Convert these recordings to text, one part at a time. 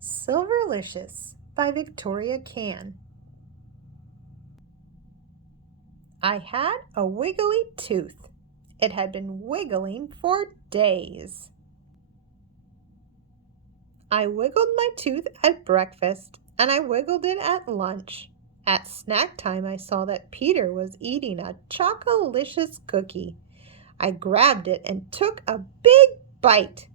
Silverlicious by Victoria Can. I had a wiggly tooth. It had been wiggling for days. I wiggled my tooth at breakfast and I wiggled it at lunch. At snack time, I saw that Peter was eating a Chocolicious cookie. I grabbed it and took a big bite.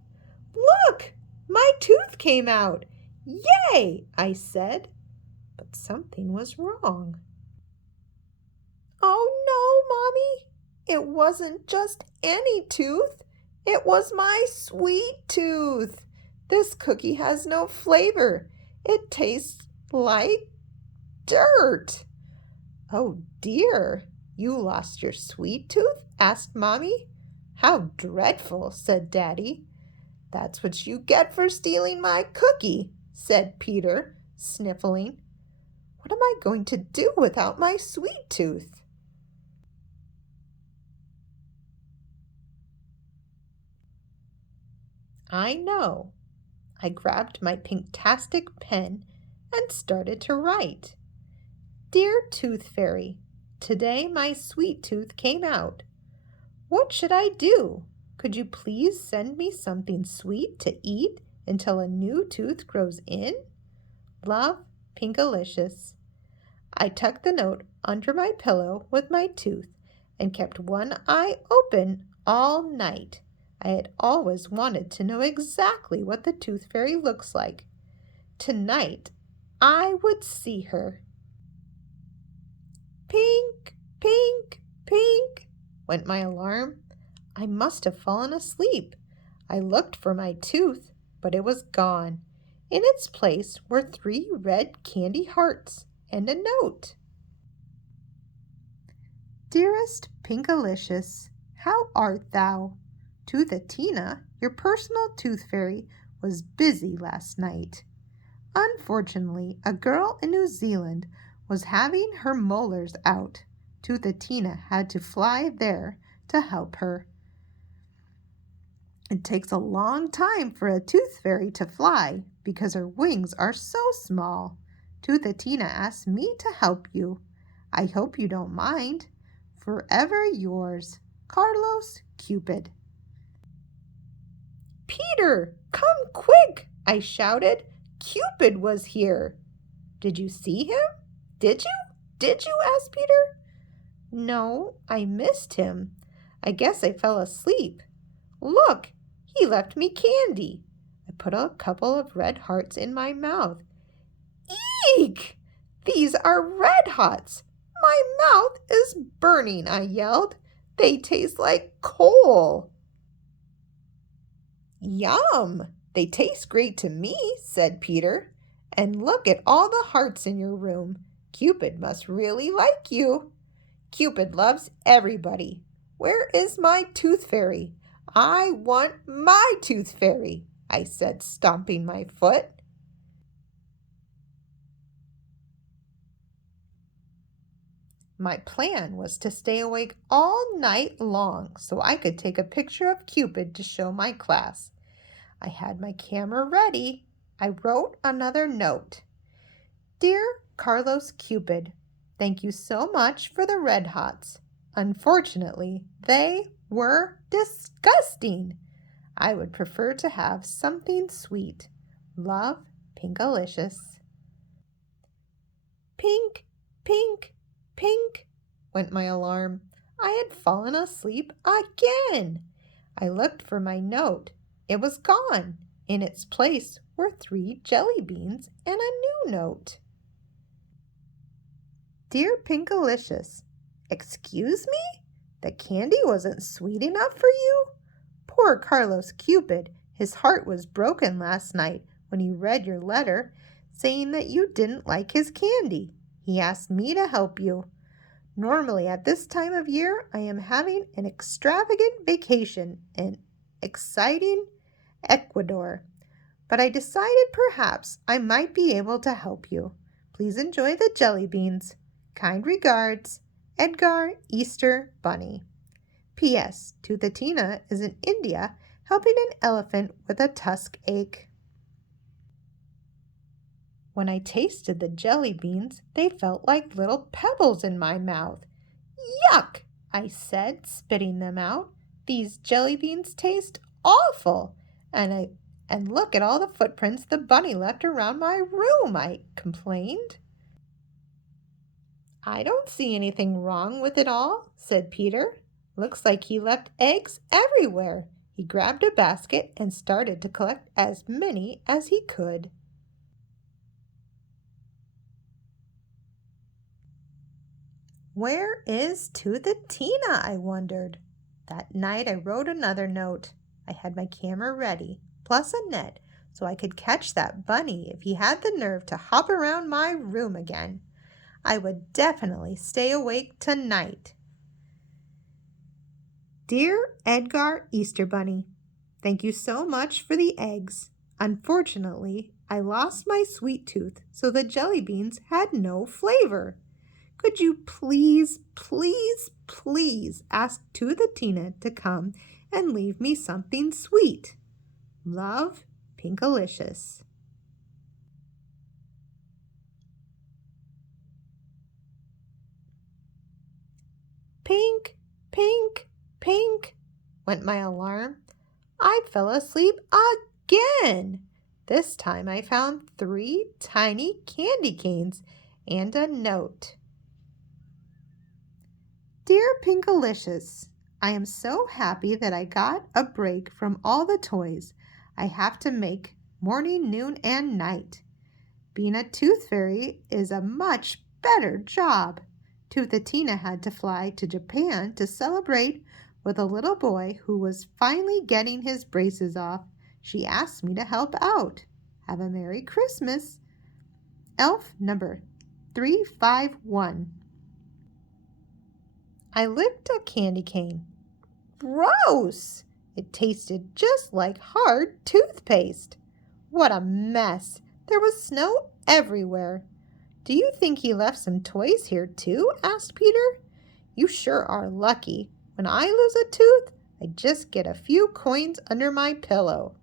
Look, my tooth came out. Yay, I said. But something was wrong. Oh no, Mommy. It wasn't just any tooth. It was my sweet tooth. This cookie has no flavor. It tastes like dirt. Oh dear, you lost your sweet tooth? Asked Mommy. How dreadful, said Daddy. That's what you get for stealing my cookie, said Peter, sniffling. What am I going to do without my sweet tooth? I know. I grabbed my pinktastic pen and started to write. Dear Tooth Fairy, today my sweet tooth came out. What should I do? Could you please send me something sweet to eat until a new tooth grows in? Love, Pinkalicious. I tucked the note under my pillow with my tooth and kept one eye open all night. I had always wanted to know exactly what the Tooth Fairy looks like. Tonight, I would see her. Pink, pink, pink, went my alarm. I must have fallen asleep. I looked for my tooth, but it was gone. In its place were 3 red candy hearts and a note. Dearest Pinkalicious, how art thou? Toothatina, your personal tooth fairy, was busy last night. Unfortunately, a girl in New Zealand was having her molars out. Toothatina had to fly there to help her. It takes a long time for a tooth fairy to fly because her wings are so small. Toothatina asked me to help you. I hope you don't mind. Forever yours, Carlos Cupid. Peter, come quick, I shouted. Cupid was here. Did you see him? Did you? Did you? Asked Peter. No, I missed him. I guess I fell asleep. Look, he left me candy. I put a couple of red hearts in my mouth. Eek! These are red hots. My mouth is burning, I yelled. They taste like coal. Yum! They taste great to me, said Peter. And look at all the hearts in your room. Cupid must really like you. Cupid loves everybody. Where is my tooth fairy? I want my tooth fairy, I said, stomping my foot. My plan was to stay awake all night long so I could take a picture of Cupid to show my class. I had my camera ready. I wrote another note. Dear Carlos Cupid, thank you so much for the red hots. Unfortunately, they were disgusting. I would prefer to have something sweet. Love, Pinkalicious. Pink, pink, pink, went my alarm. I had fallen asleep again. I looked for my note. It was gone. In its place were 3 jelly beans and a new note. Dear Pinkalicious, excuse me? The candy wasn't sweet enough for you? Poor Carlos Cupid, his heart was broken last night when he read your letter saying that you didn't like his candy. He asked me to help you. Normally at this time of year, I am having an extravagant vacation in exciting Ecuador, but I decided perhaps I might be able to help you. Please enjoy the jelly beans. Kind regards, Edgar Easter Bunny. P.S. Toothatina is in India helping an elephant with a tusk ache. When I tasted the jelly beans, they felt like little pebbles in my mouth. Yuck! I said, spitting them out. These jelly beans taste awful. And look at all the footprints the bunny left around my room, I complained. I don't see anything wrong with it all, said Peter. Looks like he left eggs everywhere. He grabbed a basket and started to collect as many as he could. Where is Tina? I wondered. That night I wrote another note. I had my camera ready, plus a net, so I could catch that bunny if he had the nerve to hop around my room again. I would definitely stay awake tonight. Dear Edgar Easter Bunny, thank you so much for the eggs. Unfortunately, I lost my sweet tooth, so the jelly beans had no flavor. Could you please, please, please ask Tina to come and leave me something sweet? Love, Pinkalicious. Pink, pink, pink, went my alarm. I fell asleep again. This time I found 3 tiny candy canes and a note. Dear Pinkalicious, I am so happy that I got a break from all the toys I have to make morning, noon, and night. Being a tooth fairy is a much better job. Tina had to fly to Japan to celebrate with a little boy who was finally getting his braces off. She asked me to help out. Have a Merry Christmas. Elf number 351. I licked a candy cane. Gross! It tasted just like hard toothpaste. What a mess! There was snow everywhere. Do you think he left some toys here too? Asked Peter. You sure are lucky. When I lose a tooth, I just get a few coins under my pillow.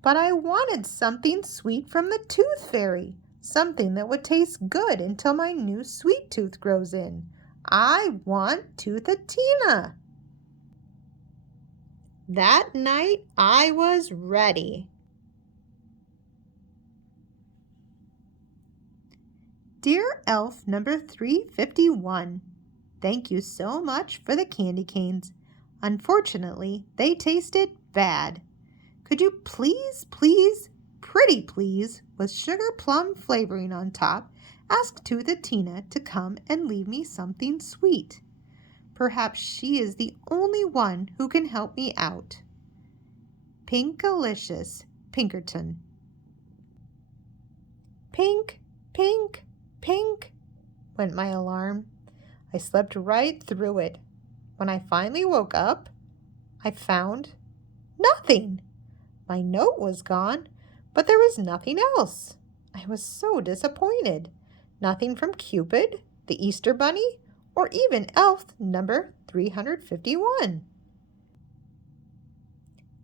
But I wanted something sweet from the tooth fairy. Something that would taste good until my new sweet tooth grows in. I want Tina. That night I was ready. Dear Elf number 351, thank you so much for the candy canes. Unfortunately, they tasted bad. Could you please, pretty please, with sugar plum flavoring on top, ask Tina to come and leave me something sweet? Perhaps she is the only one who can help me out. Pinkalicious, Pinkerton. Pink, pink, pink, went my alarm. I slept right through it. When I finally woke up, I found nothing. My note was gone, but there was nothing else. I was so disappointed. Nothing from Cupid, the Easter Bunny, or even elf number 351.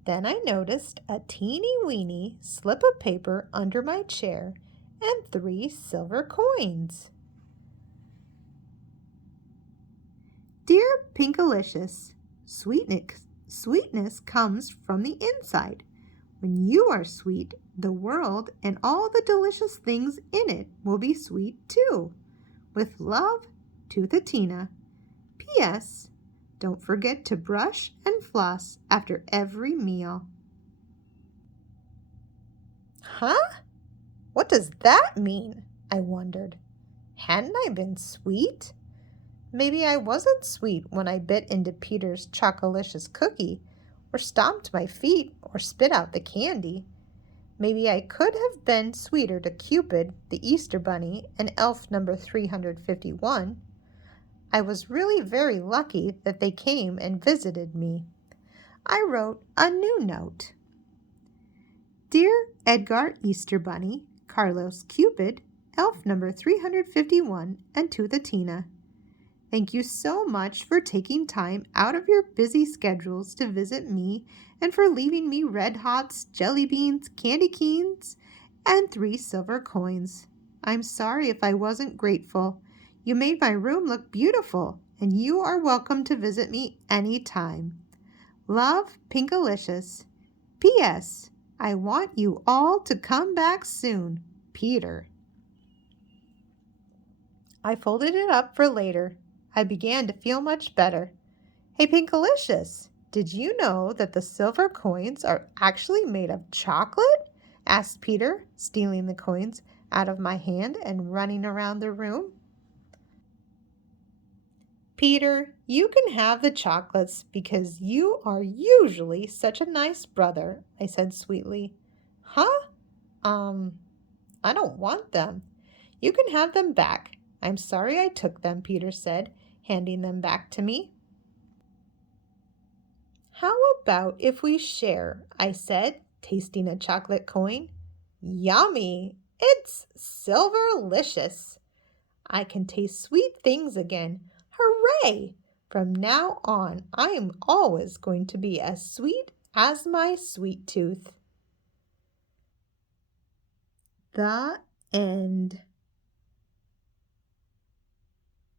Then I noticed a teeny-weeny slip of paper under my chair and 3 silver coins. Dear Pinkalicious, sweetness comes from the inside. When you are sweet, the world and all the delicious things in it will be sweet too. With love, Tina. P.S. Don't forget to brush and floss after every meal. Huh? What does that mean? I wondered. Hadn't I been sweet? Maybe I wasn't sweet when I bit into Peter's Chocolicious cookie, or stomped my feet, or spit out the candy. Maybe I could have been sweeter to Cupid, the Easter Bunny, and elf number 351. I was really very lucky that they came and visited me. I wrote a new note. Dear Edgar Easter Bunny, Carlos Cupid, elf number 351, and Tina. Thank you so much for taking time out of your busy schedules to visit me and for leaving me red hots, jelly beans, candy canes, and 3 silver coins. I'm sorry if I wasn't grateful. You made my room look beautiful, and you are welcome to visit me any time. Love, Pinkalicious. P.S. I want you all to come back soon. Peter. I folded it up for later. I began to feel much better. Hey, Pinkalicious, did you know that the silver coins are actually made of chocolate? Asked Peter, stealing the coins out of my hand and running around the room. Peter, you can have the chocolates because you are usually such a nice brother, I said sweetly. Huh? I don't want them. You can have them back. I'm sorry I took them, Peter said, handing them back to me. How about if we share? I said, tasting a chocolate coin. Yummy! It's Silverlicious. I can taste sweet things again. Hooray! From now on, I am always going to be as sweet as my sweet tooth. The end.